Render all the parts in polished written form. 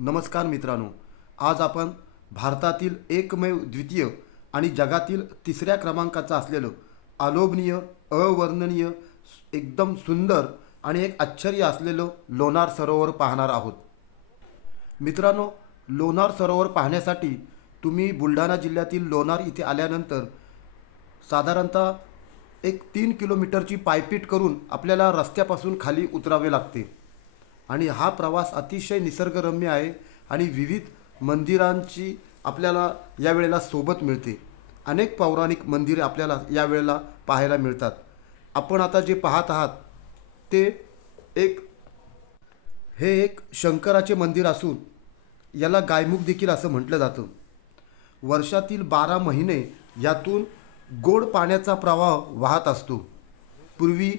नमस्कार मित्रांनो, आज आपण भारतातील एकमेव द्वितीय आणि जगातील तिसऱ्या क्रमांकाचं असलेलं अलोभनीय, अवर्णनीय, एकदम सुंदर आणि एक आश्चर्य असलेलं लोणार सरोवर पाहणार आहोत. मित्रांनो, लोणार सरोवर पाहण्यासाठी तुम्ही बुलढाणा जिल्ह्यातील लोणार इथे आल्यानंतर साधारणतः एक 3 किलोमीटरची पायपीट करून आपल्याला रस्त्यापासून खाली उतरावे लागते. आणि हा प्रवास अतिशय निसर्गरम्य आहे आणि विविध मंदिरांची आपल्याला यावेळेला सोबत मिळते. अनेक पौराणिक मंदिरे आपल्याला यावेळेला पाहायला मिळतात. आपण आता जे पाहत आहात ते एक हे एक शंकराचे मंदिर असून याला गायमुख देखील असं म्हटलं जातं. वर्षातील 12 महिने यातून गोड पाण्याचा प्रवाह वाहत असतो. पूर्वी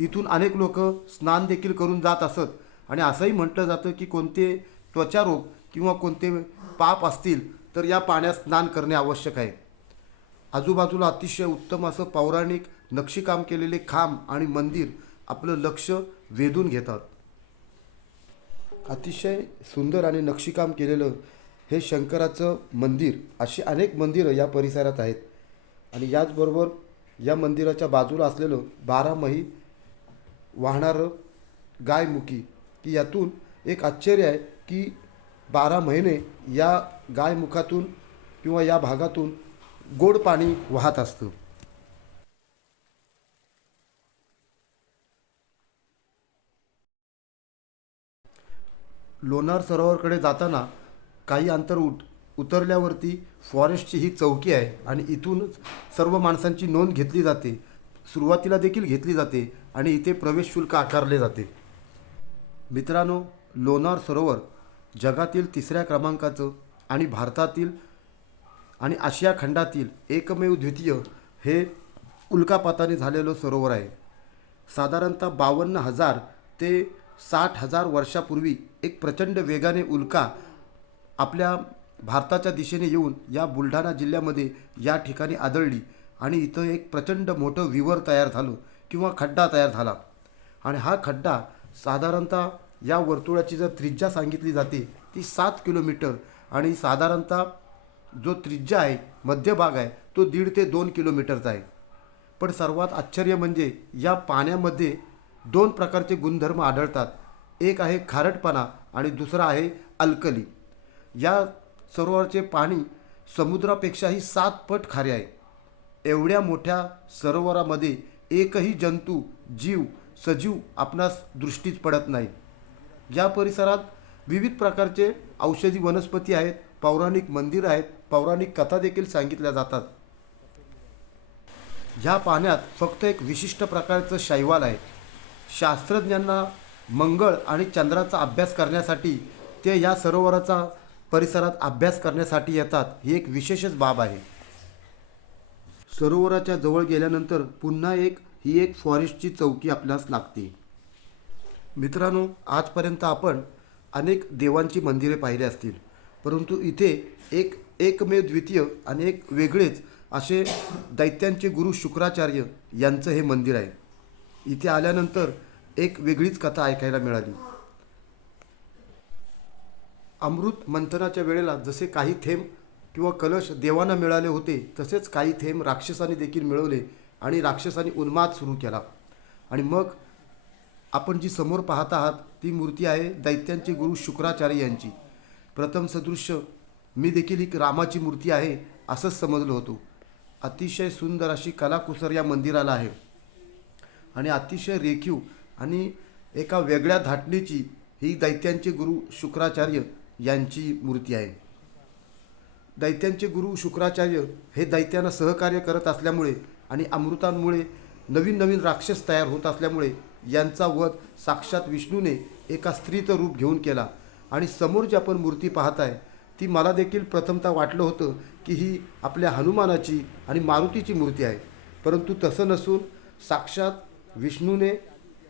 इथून अनेक लोक स्नान देखील करून जात असत आणि असंही म्हटलं जातं की कोणते त्वचारोग किंवा कोणते पाप असतील तर या पाण्यात स्नान करणे आवश्यक आहे. आजूबाजूला अतिशय उत्तम असं पौराणिक नक्षीकाम केलेले खांब आणि मंदिर आपलं लक्ष वेधून घेतात. अतिशय सुंदर आणि नक्षीकाम केलेलं हे शंकराचं मंदिर, अशी अनेक मंदिरं या परिसरात आहेत. आणि याचबरोबर या मंदिराच्या बाजूला असलेलं 12 मही वाहणारं गायमुखी, की यातून एक आश्चर्य आहे की 12 महिने या गायमुखातून किंवा या भागातून गोड पाणी वाहत असतं. लोणार सरोवरकडे जाताना काही अंतर उतरल्यावरती फॉरेस्टची ही चौकी आहे आणि इथूनच सर्व माणसांची नोंद घेतली जाते. सुरुवातीला देखील घेतली जाते आणि इथे प्रवेश शुल्क आकारले जाते. मित्रांनो, लोणार सरोवर जगातील तिसऱ्या क्रमांकाचं आणि भारतातील आणि आशिया खंडातील एकमेव द्वितीय हे उल्कापाताने झालेलं सरोवर आहे. साधारणतः 52,000 ते 60,000 वर्षापूर्वी एक प्रचंड वेगाने उल्का आपल्या भारताच्या दिशेने येऊन या बुलढाणा जिल्ह्यामध्ये या ठिकाणी आदळली आणि इथं एक प्रचंड मोठं विवर तयार झालं किंवा खड्डा तयार झाला. आणि हा खड्डा साधारणतः या वर्तुळाची जर त्रिज्या सांगितली जाते ती 7 किलोमीटर आणि साधारणतः जो त्रिज्या आहे, मध्यभाग आहे, तो 1.5 ते 2 किलोमीटरचा आहे. पण सर्वात आश्चर्य म्हणजे या पाण्यामध्ये 2 प्रकारचे गुणधर्म आढळतात. एक आहे खारटपणा आणि दुसरा आहे अल्कली. या सरोवराचे पाणी समुद्रापेक्षाही 7 पट खारे आहे. एवढ्या मोठ्या सरोवरामध्ये एकही जंतू, जीव, सजीव आपणास दृष्टीस पडत नाही. या परिसरात विविध प्रकारचे औषधी वनस्पती आहेत, पौराणिक मंदिरं आहेत, पौराणिक कथा देखील सांगितल्या जातात. ह्या पाण्यात फक्त एक विशिष्ट प्रकारचं शैवाल आहे. शास्त्रज्ञांना मंगळ आणि चंद्राचा अभ्यास करण्यासाठी ते या सरोवराचा परिसरात अभ्यास करण्यासाठी येतात. ही एक विशेषच बाब आहे. सरोवराच्या जवळ गेल्यानंतर पुन्हा ही एक फॉरेस्टची चौकी आपल्यास लागते. मित्रांनो, आजपर्यंत आपण अनेक देवांची मंदिरे पाहिली असतील, परंतु इथे एकमेव द्वितीय आणि एक वेगळेच असे दैत्यांचे गुरु शुक्राचार्य यांचं हे मंदिर आहे. इथे आल्यानंतर एक वेगळीच कथा ऐकायला मिळाली. अमृत मंथनाच्या वेळेला जसे काही थेंब किंवा कलश देवांना मिळाले होते, तसेच काही थेंब राक्षसांनी देखील मिळवले आणि राक्षसांनी उन्माद सुरू केला. आणि मग आपण जी समोर पाहत आहात ती मूर्ती आहे दैत्यांचे गुरु शुक्राचार्य यांची. प्रथम सदृश्य मी देखील ही रामाची मूर्ती आहे असंच समजलं होतं. अतिशय सुंदर अशी कलाकुसर या मंदिराला आहे आणि अतिशय रेखीव आणि एका वेगळ्या धाटणीची ही दैत्यांचे गुरु शुक्राचार्य यांची मूर्ती आहे. दैत्यांचे गुरु शुक्राचार्य हे दैत्यांना सहकार्य करत असल्यामुळे आणि अमृतांमुळे नवीन नवीन राक्षस तयार होत असल्यामुळे यांचा वध साक्षात विष्णूने एका स्त्रीचं रूप घेऊन केला. आणि समोर जी आपण मूर्ती पाहत आहे ती मला देखील प्रथमतः वाटलं होतं की ही आपल्या हनुमानाची आणि मारुतीची मूर्ती आहे, परंतु तसं नसून साक्षात विष्णूने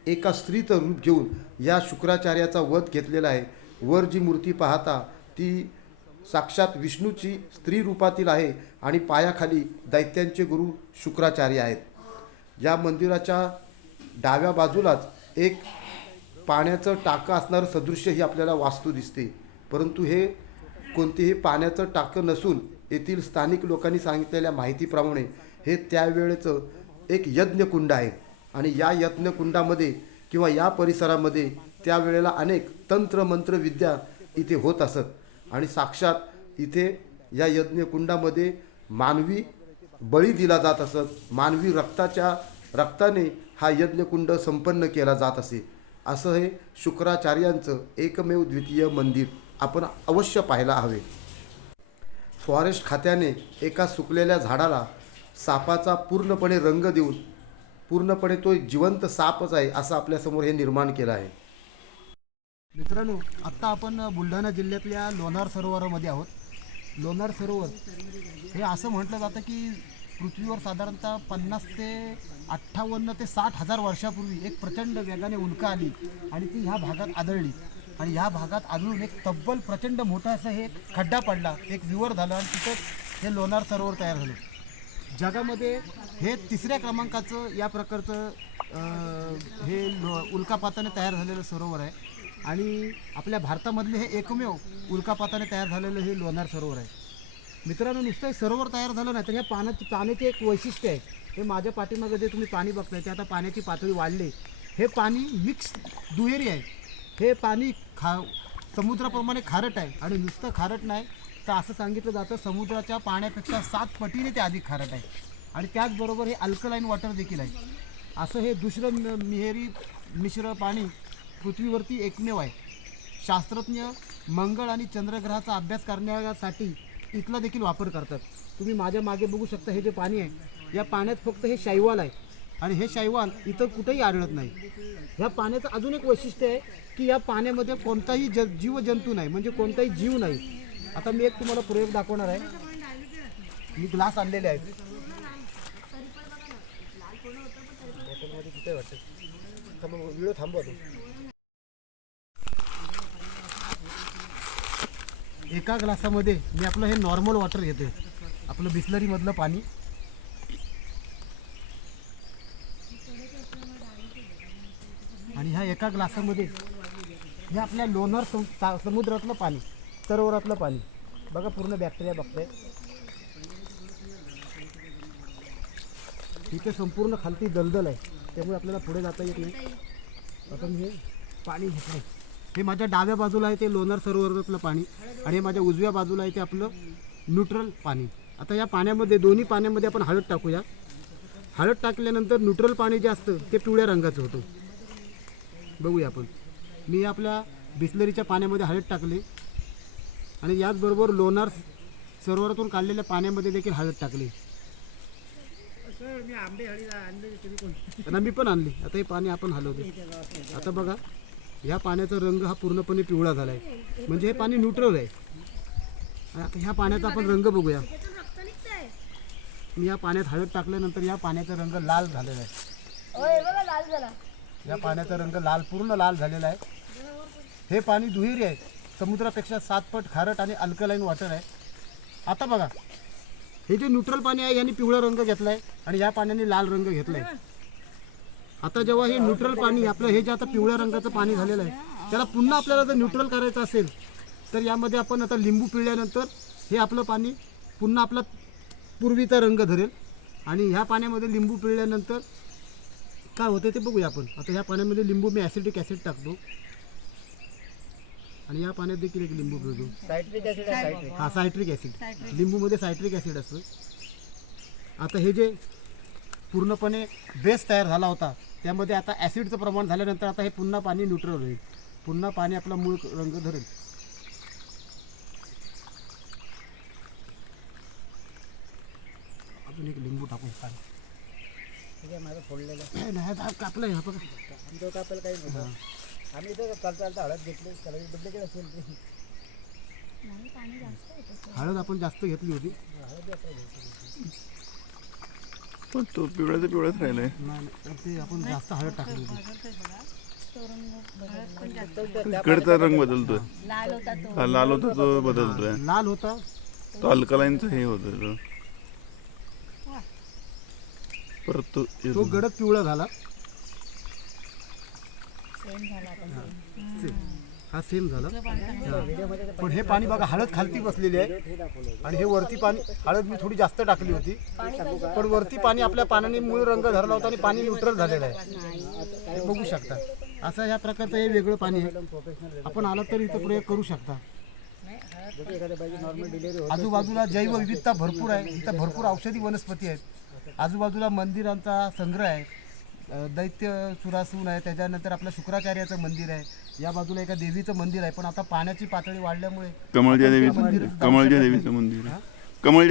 एका स्त्रीचं रूप घेऊन या शुक्राचार्याचा वध घेतलेला आहे. वर जी मूर्ती पाहता ती साक्षात विष्णूची स्त्री रूपातील आहे आणि पायाखाली दैत्यांचे गुरु शुक्राचार्य आहेत. या मंदिराच्या डाव्या बाजूलाच एक पाण्याचं टाकं असणारं सदृश्य ही आपल्याला वास्तू दिसते. परंतु हे कोणतेही पाण्याचं टाकं नसून येथील स्थानिक लोकांनी सांगितलेल्या माहितीप्रमाणे हे त्यावेळेचं एक यज्ञकुंड आहे आणि या यज्ञकुंडामध्ये किंवा या परिसरामध्ये त्यावेळेला अनेक तंत्रमंत्र विद्या इथे होत असत आणि साक्षात इथे या यज्ञकुंडामध्ये मानवी बळी दिला जात असत. मानवी रक्ताने हा यज्ञकुंड संपन्न केला जात असे. असं हे शुक्राचार्यांचं एकमेव द्वितीय मंदिर आपण अवश्य पाहायला हवे. फॉरेस्ट खात्याने एका सुकलेल्या झाडाला सापाचा पूर्णपणे रंग देऊन पूर्णपणे तो एक जिवंत सापच आहे असं आपल्यासमोर हे निर्माण केलं आहे. मित्रांनो, आत्ता आपण बुलढाणा जिल्ह्यातल्या लोणार सरोवरामध्ये आहोत. लोणार सरोवर हे असं म्हटलं जातं की पृथ्वीवर साधारणतः 50 ते 58 ते 60 हजार वर्षापूर्वी एक प्रचंड वेगाने उल्का आली आणि ती ह्या भागात आदळली आणि ह्या भागात आदळून एक तब्बल प्रचंड मोठा असं हे खड्डा पडला, एक विवर झालं आणि तिथंच हे लोणार सरोवर तयार झालं. जगामध्ये हे 3ऱ्या क्रमांकाचं या प्रकारचं हे उल्कापाताने तयार झालेलं सरोवर आहे आणि आपल्या भारतामधले हे एकमेव उल्कापाताने तयार झालेलं हे लोणार सरोवर आहे. मित्रांनो, नुसतं सरोवर तयार झालं नाही तर ह्या पाण्याचे एक वैशिष्ट्य आहे. हे माझ्या पाठीमागे जे तुम्ही पाणी बघताय ते आता पाण्याची पातळी वाढली. हे पाणी मिक्स दुहेरी आहे. हे पाणी समुद्राप्रमाणे खारट आहे आणि नुसतं खारट नाही तर असं सांगितलं जातं समुद्राच्या पाण्यापेक्षा 7 पटीने ते अधिक खारट आहे आणि त्याचबरोबर हे अल्कलाईन वॉटर देखील आहे. असं हे दुसरं मिहेरी मिश्र पाणी पृथ्वीवरती एकमेव आहे. शास्त्रज्ञ मंगळ आणि चंद्रग्रहाचा अभ्यास करण्यासाठी इथला देखील वापर करतात. तुम्ही माझ्या मागे बघू शकता हे जे पाणी आहे या पाण्यात फक्त हे शैवाल आहे आणि हे शैवाल इतर कुठेही आढळत नाही. ह्या पाण्याचं अजून एक वैशिष्ट्य आहे की या पाण्यामध्ये कोणताही जीवजंतू नाही, म्हणजे कोणताही जीव नाही. आता मी एक तुम्हाला प्रयोग दाखवणार आहे. मी ग्लास आणलेले आहेत. व्हिडिओ थांबवा तू. एका ग्लासामध्ये मी आपलं हे नॉर्मल वॉटर घेतोय, आपलं बिस्लरीमधलं पाणी. आणि ह्या एका ग्लासामध्ये हे आपल्या लोणार समुद्रातलं पाणी, सरोवरातलं पाणी बघा. पूर्ण बॅक्टेरिया बघताय. इथे संपूर्ण खालती दलदल आहे त्यामुळे आपल्याला पुढे जाता येत नाही. आता मी हे पाणी घेतलं. हे माझ्या डाव्या बाजूला आहे ते लोणार सरोवरातलं पाणी आणि हे माझ्या उजव्या बाजूला आहे ते आपलं न्यूट्रल पाणी. आता या पाण्यामध्ये दोन्ही पाण्यामध्ये आपण हळद टाकूया. हळद टाकल्यानंतर न्यूट्रल पाणी जे असतं ते पिवळ्या रंगाचं होतं. बघूया आपण. मी आपल्या बिस्लरीच्या पाण्यामध्ये हळद टाकले आणि याचबरोबर लोणार सरोवरातून काढलेल्या पाण्यामध्ये देखील हळद टाकली. मी पण आणली. आता हे पाणी आपण हलवते. आता बघा ह्या पाण्याचा रंग हा पूर्णपणे पिवळा झाला आहे, म्हणजे हे पाणी न्यूट्रल आहे. आणि आता ह्या पाण्याचा आपण रंग बघूया. मी या पाण्यात हळद टाकल्यानंतर या पाण्याचा रंग लाल झालेला आहे. या पाण्याचा रंग लाल, पूर्ण लाल झालेला आहे. हे पाणी दुहेरी आहे, समुद्रापेक्षा 7 पट खारट आणि अल्कलाईन वॉटर आहे. आता बघा हे जे न्यूट्रल पाणी आहे याने पिवळा रंग घेतला आहे आणि या पाण्याने लाल रंग घेतला आहे. आता जेव्हा हे न्यूट्रल पाणी आपलं हे जे आता पिवळ्या रंगाचं पाणी झालेलं आहे त्याला पुन्हा आपल्याला जर न्यूट्रल करायचं असेल तर यामध्ये आपण आता लिंबू पिळल्यानंतर हे आपलं पाणी पुन्हा आपला पूर्वीचा रंग धरेल. आणि ह्या पाण्यामध्ये लिंबू पिळल्यानंतर काय होतं ते बघूया आपण. आता ह्या पाण्यामध्ये लिंबू मी ॲसिडिक ॲसिड टाकतो आणि या पाण्यात देखील एक लिंबू पिळतो. हां, सायट्रिक ॲसिड. लिंबूमध्ये सायट्रिक ॲसिड असतं. आता हे जे पूर्णपणे बेस तयार झाला होता त्यामध्ये आता ॲसिडचं प्रमाण झाल्यानंतर आता हे पुन्हा पाणी न्यूट्रल होईल. पुन्हा पाणी आपला मूळ रंग धरेल. अजून एक लिंबू टाकून पाणी. माझं फोडलेलं नाही कापलं आहे बघा. कापलं काही नव्हतं. आम्ही इथं चालता हळद घेतली, डुप्लिकेट असेल ते. हळद आपण जास्त घेतली होती. पण तो पिवळ्याच राहिलाय. नाही ते आपण जास्त हळद टाकली होती. इकडचा रंग बदलतोय. लाल होता तो बदलतोय. लाल होता तो अल्कलाईनचं हे होतं. परत तो गडद पिवळा झाला. हा सेम झाला हा. पण हे पाणी बघा हळद खालती बसलेली आहे आणि हे वरती पाणी हळद मी थोडी जास्त टाकली होती पण वरती पाणी आपल्या पाण्याने मूळ रंग धरला होता आणि पाणी न्यूट्रल झालेलं आहे हे बघू शकता असं ह्या प्रकारचं हे वेगळं पाणी आहे आपण आलात तर इथं प्रयोग करू शकता आजूबाजूला जैवविविधता भरपूर आहे इथं भरपूर औषधी वनस्पती आहेत आजूबाजूला मंदिरांचा संग्रह आहे दैत्य सुरासून आहे त्याच्यानंतर आपलं शुक्राचार्याचं मंदिर आहे या बाजूला एका देवीचं मंदिर आहे पण आता पाण्याची पातळी वाढल्यामुळे कमळच्या देवीचं मंदिर आहे कमळच्या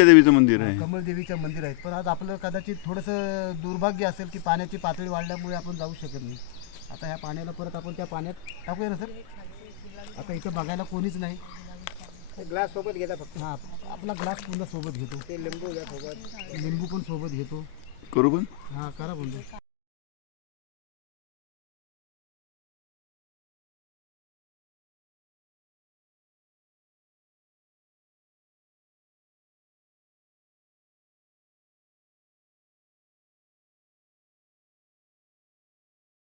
देवीचं मंदिर आहे कमळ देवीचं मंदिर आहे पण आज आपलं कदाचित थोडंसं दुर्भाग्य असेल की पाण्याची पातळी वाढल्यामुळे आपण जाऊ शकत नाही आता ह्या पाण्याला परत आपण त्या पाण्यात टाकूया ना सर आता इथं बघायला कोणीच नाही ग्लास सोबत घेता फक्त हा आपला ग्लास पुन्हा सोबत घेतो ते लिंबू घ्या सोबत लिंबू पण सोबत घेतो करू पण हा करा बंधू